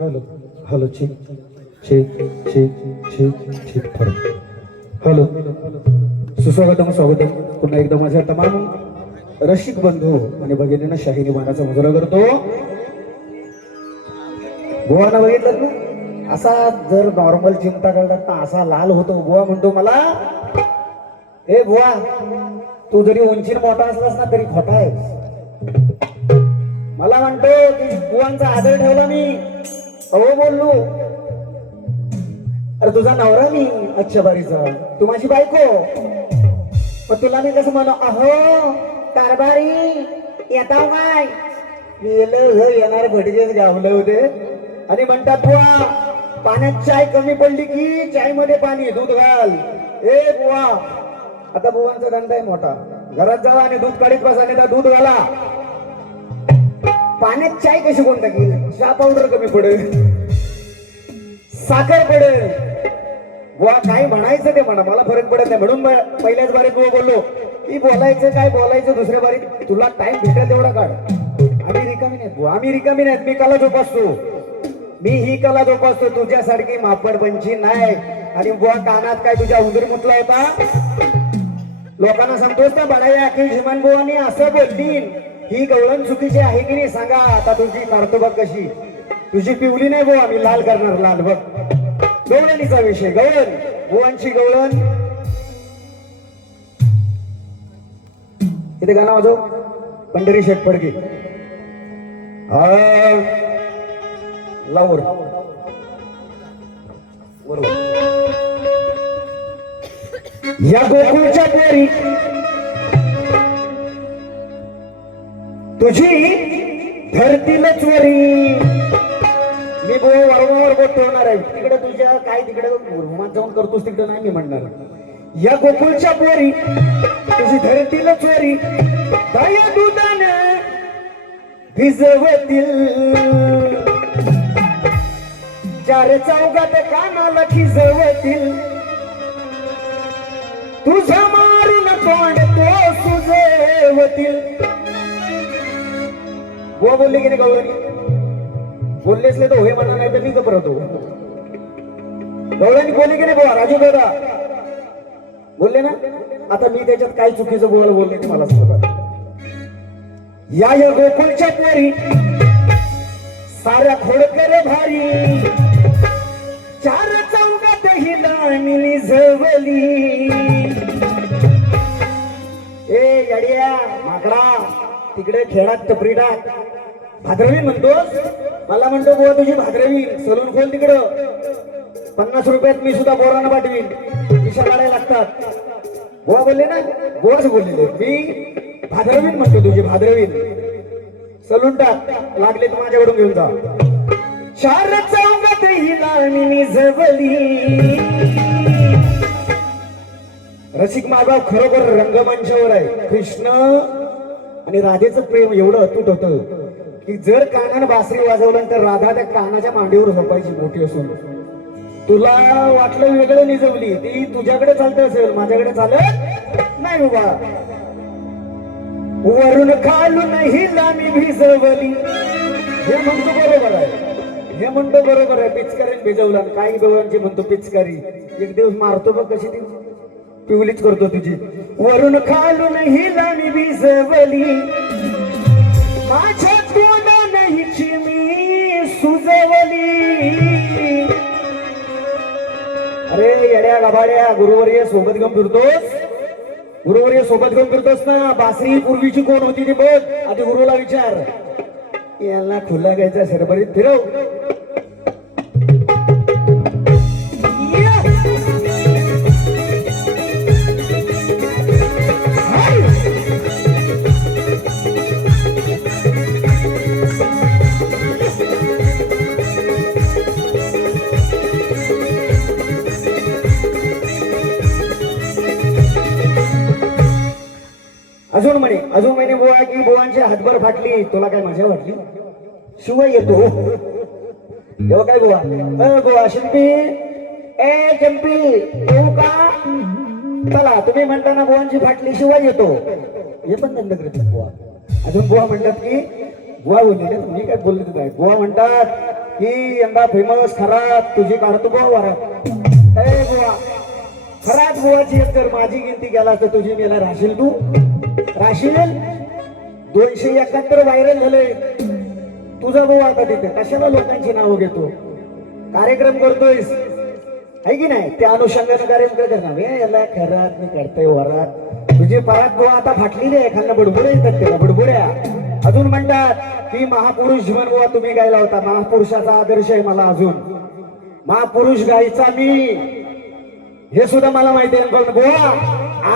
Hello hello check check check check check फरक hello सुस्वागतम स्वागतम पुन्हा एकदा माझ्या तमाम रसिक बंधू आणि भगिनींना शाहिनी मानाचा मुजरा करतो. गोवाना बघितलं ना असा जर नॉर्मल चिंता करतात ना असा लाल होतो. बुवा म्हणतो मला ए बुवा तू जरी उंचीन मोठा असलास ना तरी खोटा आहे. मला म्हणतो की बुवांचा आदर ठेवला मी अहो बोललो. अरे तुझा नवरा मी अच्छा बारीचा तू माझी बायको पण तुला मी कसं म्हणू अहो कारभारी येताव काय येणार भटजेच गावले होते आणि म्हणतात बुवा पाण्यात चाय कमी पडली की चाय मध्ये पाणी दूध घाल. ए बुवा आता बुवांचा धंदा आहे मोठा. घरात जावा आणि दूध काढीत बसा आणि त्या दूध घाला. पाण्यात चाय कशी कोण टाकील. चहा पावडर कमी पडेल साखर पडेल. बुवा काय म्हणायचं ते म्हणा मला फरक पडत नाही. म्हणून पहिल्याच बारीत बुवा बोललो की बोलायचं काय बोलायचं दुसऱ्या बारीत तुला टाइम भेटेल तेवढा काढ. आम्ही रिकामी नाहीत बुवा आम्ही रिकामी नाहीत. मी कला जोपासतो मी ही कला जोपासतो तुझ्यासारखी मापड पंची नाही. आणि बुवा कानात काय तुझ्या उंदीर मुतला होता लोकांना सांगतोस ना बडाया अखिल झिमान बुवानी असं बोलतील ही गवळण चुकीची आहे की नाही सांगा. आता तुझी काढतो बघ कशी तुझी पिवली नाही बुवा मी लाल करणार लाल बघ. गवळणीचा विषय गवळण बुवांची गवळण. इथे गाणं वाजव पंढरी शेठ फडके लावर या गोकुळच्या पोरी तुझी धरतील चोरी. मी वारंवार गोष्ट होणार आहे तिकडे तुझ्या काय तिकडे रुमात जाऊन करतोस तिकडे नाही मी म्हणणार. या गोकुळच्या पोरी तुझी धरतील चोरी दया दुधाने भिजवतील. चार चौघात कानाला खिजवतील. तुझा मारून तोंड तो सुजवतील. बुवा बोलले की नाही गवळणी बोललेच नाही तर होय म्हणा नाही तर मी घबरतो. गवळणी बोलले की नाही बुवा राजू दादा बोलले ना. आता मी त्याच्यात काय चुकीचं बोलायला बोलले ते मला सांगतात. या गोकुळच्या पोरी साऱ्या खोडकरे भारी चार चौकात हिला निजवली. ए यडिया माकडा तिकडे खेळात टपरी टाक. भाद्रवी म्हणतोस मला म्हणतो बुवा तुझी भाद्रवी सलून खोल तिकडं 50 रुपयात मी सुद्धा बोरांना पाठवीन. दिशा काढायला लागतात. बुवा बोलले ना बुवाच बोललेले मी भाद्रवीन म्हणतो तुझी भाद्रवीन सलून टाक लागले तर माझ्याकडून घेऊन जा. चार चौकात हिला निजवली. रसिक माधव खरोखर रंगमंचावर आहे. कृष्ण आणि राधेचं प्रेम एवढं अतूट होतं की जर कानानं बासरी वाजवलं तर राधा त्या कानाच्या मांडीवर झोपायची मोठी असून. तुला वाटलं वेगळं निजवली ती तुझ्याकडे चालत असेल माझ्याकडे चालत नाही बाबा. वरून खालून हिला मी भिजवली. हे म्हणतो बरोबर आहे हे म्हणतो बरोबर आहे. पिचकारीने भिजवला काही बेवळांची म्हणतो पिचकारी. एक दिवस मारतो बघ कशी ती पिवलीच करतो तुझी. वरून खालून हिला मी भिजवली. माझ्या तोंडाने हिची मी सुजवली. अरे येड्या गबाड्या गुरुवर्य सोबत घेऊन फिरतोस. गुरुवर्य सोबत घेऊन फिरतोस ना. बासरी पूर्वीची कोण होती ती बघ आधी गुरुला विचार. यांना खुला घ्यायचा सरबरीत फिरव. अजून म्हणे बुवा की बुवांची हातभर फाटली तुला काय मजा वाटली शिवाय येतो तेव्हा काय बुवा बुवा शिंपी ए चंपी येऊ का चला तुम्ही म्हणताना बुवांची फाटली शिवाय येतो हे पण बंद करतात बुवा. अजून बुवा म्हणतात की बुवा बोलले तुम्ही काय बोलले काय बुवा म्हणतात की यंदा फेमस खरात तुझी काढतो बुवा वरात ए बुवा खरात बुवाची एक तर माझी गिनती केला तर तुझी मेला राशील तू राशील 271 व्हायरल झाले तुझा भाऊ आता तिथे कशाला लोकांची नावं घेतो कार्यक्रम करतोयस आहे की नाही त्या अनुषंगाने कार्यक्रम करणार याला खरात मी करतोय वरात तुझी परात बुवा आता फाटलेली आहे खालना बडबुड्या येतात त्याला बडबुड्या अजून म्हणतात की महापुरुष जीवन बुवा तुम्ही गायला होता महापुरुषाचा आदर्श आहे मला अजून महापुरुष गायचा मी हे सुद्धा मला माहिती आहे पण बुवा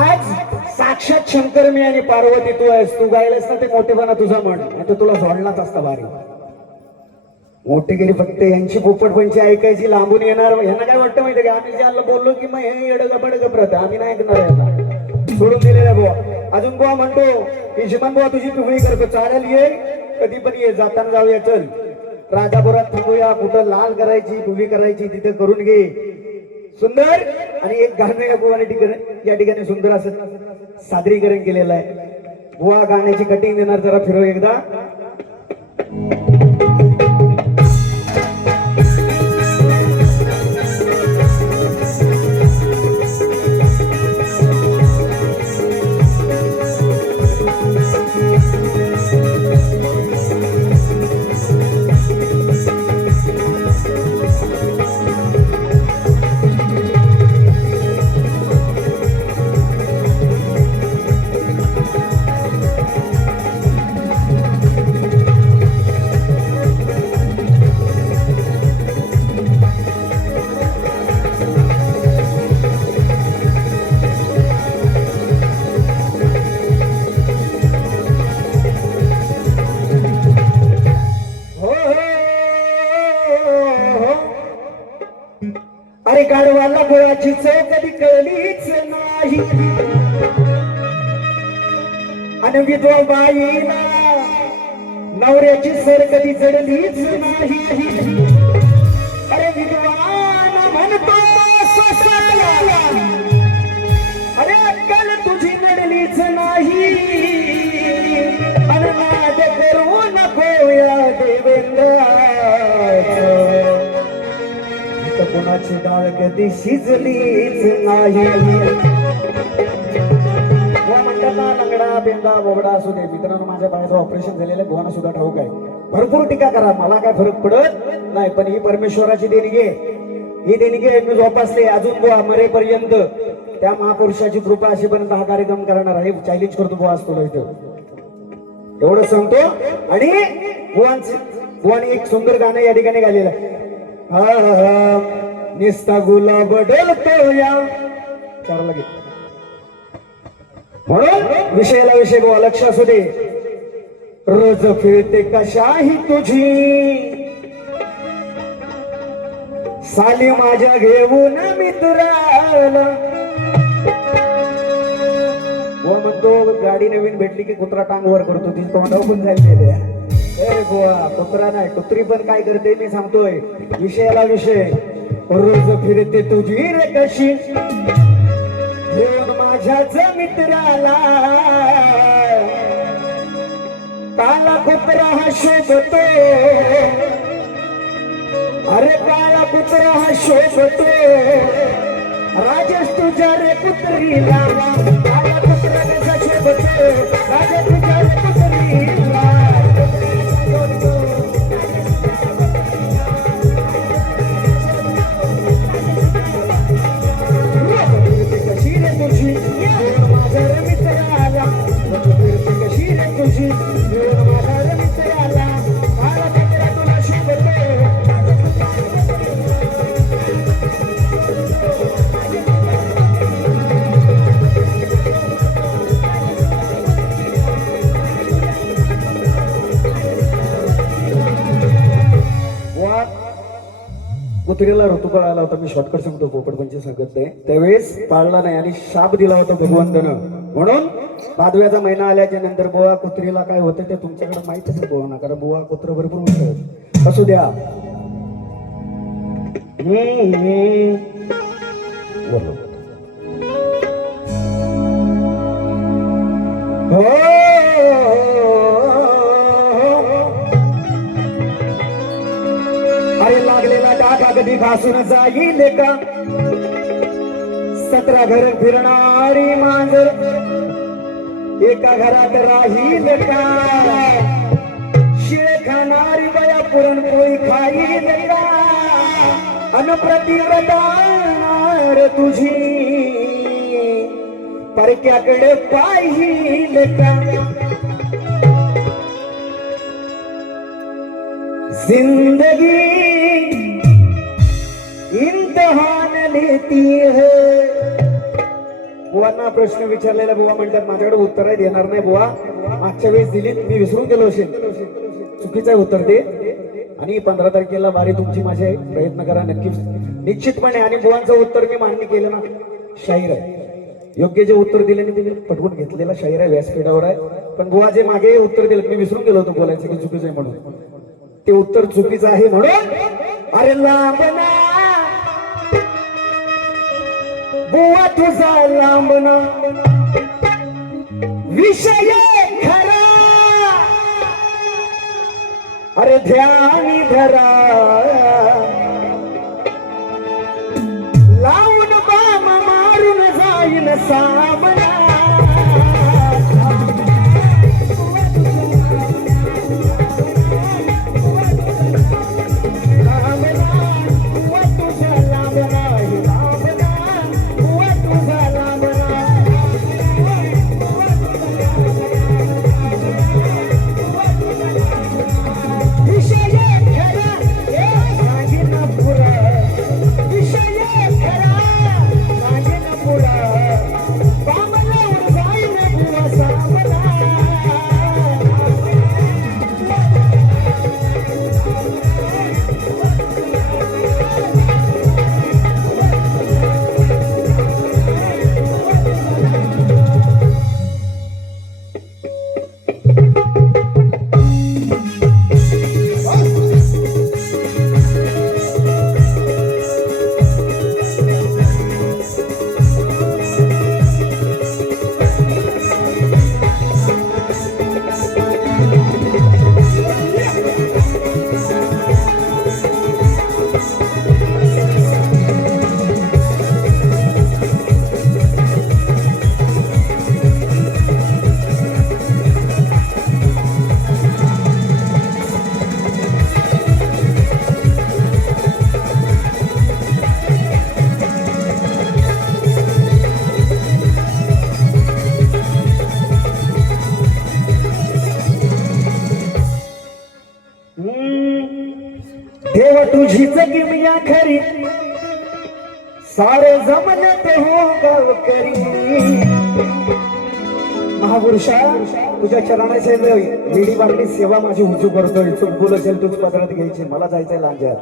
आज साक्षात शंकर मी आणि पार्वती तू आहेस तू गायलास ना ते मोठेपणा तुझा म्हण नाही तर तुला जोडलाच असता भारी मोठे गेली फक्त यांची पोपटपंची ऐकायची लांबून येणार यांना काय वाटतं माहिती का आम्ही ज्याला बोललो की मग हे येडगा बडगा प्रत आम्ही नाही ऐकणार याला सोडून दिलेला बुवा अजून बुवा म्हणतो की जिमान बुवा तुझी पिवळी करतो चालेल ये कधी पण ये जाताना जाऊया चल राजापुरात थांबूया कुठं लाल करायची पिवळी करायची तिथे करून घे सुंदर आणि एक गाणं या बुवाने या ठिकाणी सुंदर असं सादरीकरण केलेलं आहे बुवा गाण्याची कटिंग देणार जरा फिरव एकदा अरे गाडवाला गोळाची चव कधी कळलीच नाही आणि विधवा बाईला नवऱ्याची सर कधी चढलीच नाही अरे विद्वान म्हणतो स्वसाला अरे अक्कल तुझी नडलीच नाही अननाद करू नको या देवेंद्राचं कोणाची डाळ कधी शिजलीच नाही म्हणतात ना लंगडा पेंदा बोबडा असू दे मित्रांनो माझ्या बाळाचं ऑपरेशन झालेलं गोवाना सुद्धा ठाऊक आहे भरपूर टीका करा मला काय फरक पडत नाही पण ही परमेश्वराची देणगी ही देणगी आहे मी जोपासले अजून बुवा मरेपर्यंत त्या महापुरुषाची कृपा अशीपर्यंत हा कार्यक्रम करणार आहे चॅलेंज करतो बुवा असतो इथं एवढं सांगतो आणि बुवाने एक सुंदर गाणं या ठिकाणी गायलेलं आहे निस्ता गुलाब बदलतो या चार लगे म्हणून विषयाला विषय गोवा लक्ष असू दे रोज फिरते कशाही तुझी साली माझ्या घेऊन मित्राला बुवा म्हणतो गाडी नवीन भेटली की कुत्रा टांगवर करतो ती तोंडावर पण जायला ए बुवा कुत्रा नाही कुत्री पण काय करते मी सांगतोय विषयाला विषय रोज फिरते तुझी रे कशी घेऊन माझ्याच मित्राला काला कुत्रा हा शोभतो अरे काला कुत्रा हा शोभतो राजेश तुझ्या रे कुत्रीला काला कुत्रा कसा शोभतो राजेश तुझ्या रे कुत्रीला कुत्रीला ऋतुकाळ होता मी शॉर्टकट सांगतो पोपटपंची सांगत नाही त्यावेळेस पाळला नाही आणि शाप दिला होता भगवंतानं म्हणून भादव्याचा महिना आल्याच्या नंतर बुवा कुत्रीला काय होतं ते तुमच्याकडे माहितच आहे बुवा ना, कारण बुवा कुत्र भरपूर होत असू द्या. अरे लागलेला डागा कधी घासून जाईल का, 17 घर फिरणारी मांजर एका घरात राहील का, शिळे खाणारी बया पुरणपोळी खाईल का, अनप्रतिव्रतार तुझी परक्याकडे पाहिल का. जिंदगी इम्तिहान लेती है. बुवांना प्रश्न विचारलेला बुवा म्हणतात माझ्याकडे उत्तर आहे देणार नाही बुवा, मागच्या वेळेस दिलीत मी विसरून गेलो असेल, चुकीचं आहे उत्तर ते. आणि 15 तारखेला वारी तुमची माझे प्रयत्न करा नक्कीच निश्चितपणे. आणि बुवांचं उत्तर मी मान्य केलं ना, शाहीर आहे. योग्य जे उत्तर दिले तुम्ही पटवून घेतलेला शाहीर आहे, व्यासपीठावर आहे. पण बुवा जे मागे उत्तर दिलं मी विसरून गेलो होतो बोलायचं की चुकीचं आहे म्हणून, ते उत्तर चुकीचं आहे म्हणून. अरे लांबना बुवा तुझा लांबना विषय खरा, अरे ध्यानी धरा लावून बाम मारून जाईन सामना. देव तुझीच किमया खरी, सारे जमनत हो गावकरी. महापुरुषा तुझ्या चरणाचे वेडी बांधली सेवा माझी हुजू करतोय, चूक बोल असेल तूच पदरात घ्यायची, मला जायचंय लांजात.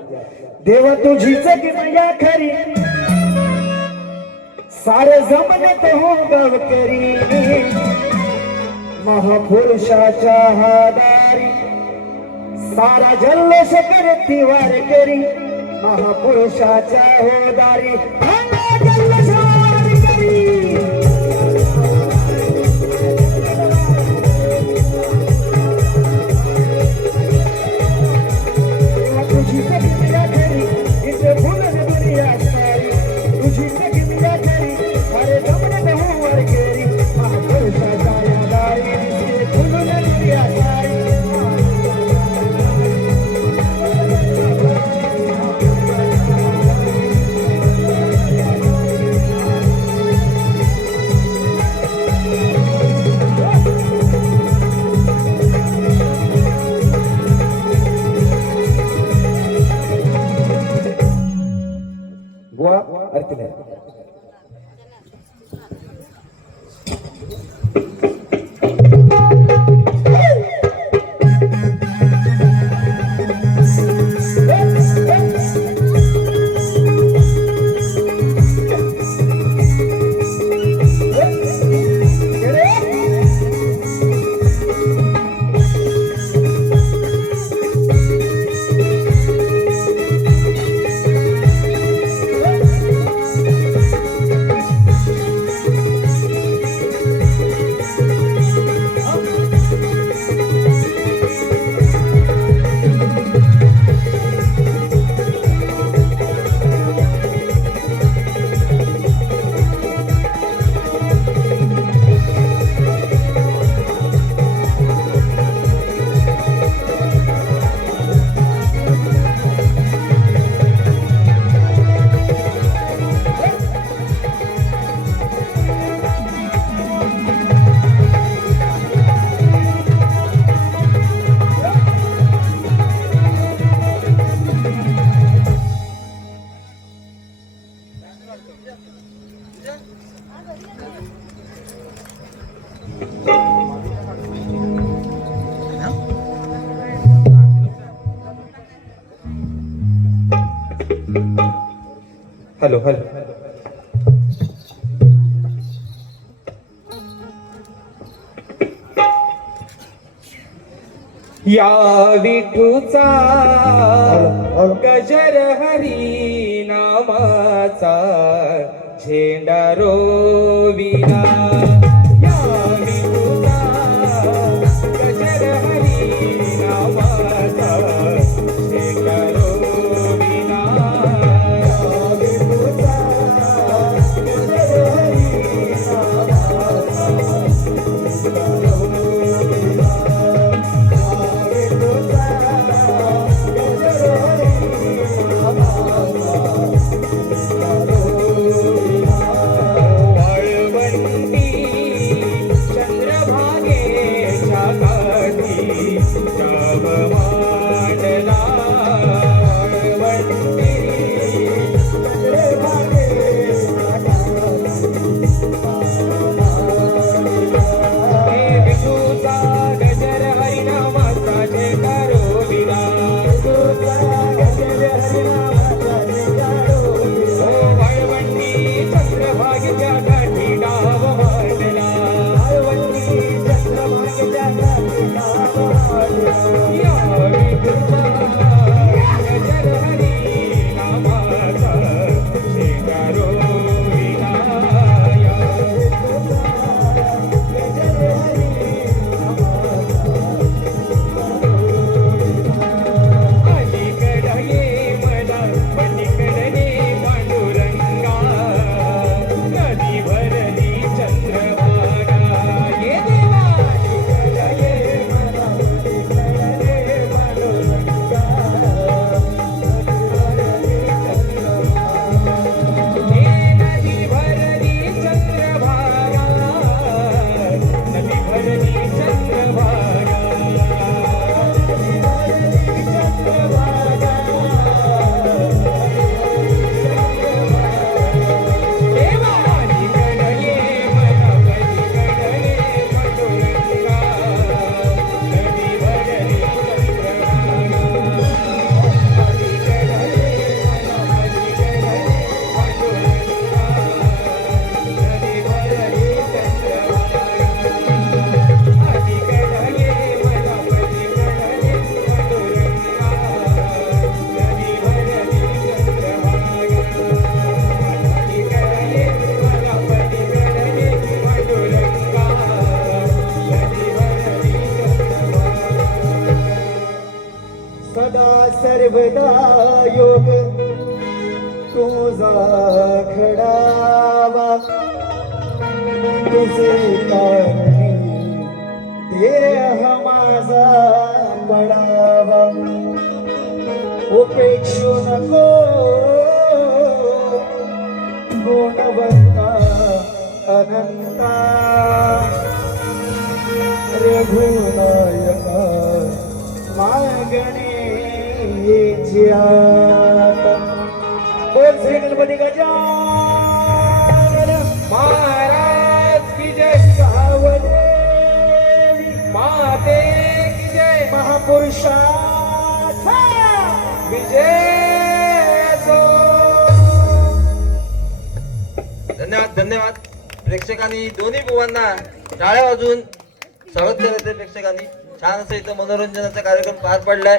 देव तुझीच किमया खरी, सारे जमनत हो गावकरी. महापुरुषाच्या हादारी सारा जल्लोष करती वार करी, महापुरुषाच्या होदारी जल्लोष वार करी. तुझी सगळी खरी इथे फुलन दुनिया सारी, तुझी सगळी खरी अरे जमन हो वार करी, महापुरुषाच्या होदारी फुलन दुनिया सारी. Hello hello. या विठूचा गजर हरी नामाचा झेंडा रोविला. या विठूचा गजर हरी नामाचा झेंडा रोविला. या विठूचा गजर हरी नामाचा झेंडा रोविला. सर्वदा योग तुझा घडावा. तुझे कारणी देह माझा पडावा. उपेक्षू नको गुणवंता अनंता. रघुनायका मागणे बोल श्री गणपती गजानन महाराज की जय. सावदेवी माते की जय. महापुरुषाचा विजय असो. धन्यवाद धन्यवाद. प्रेक्षकांनी दोन्ही बुवांना टाळ्या वाजवून स्वागत केलं. ते प्रेक्षकांनी छान असं इथं मनोरंजनाचा कार्यक्रम पार पडलाय.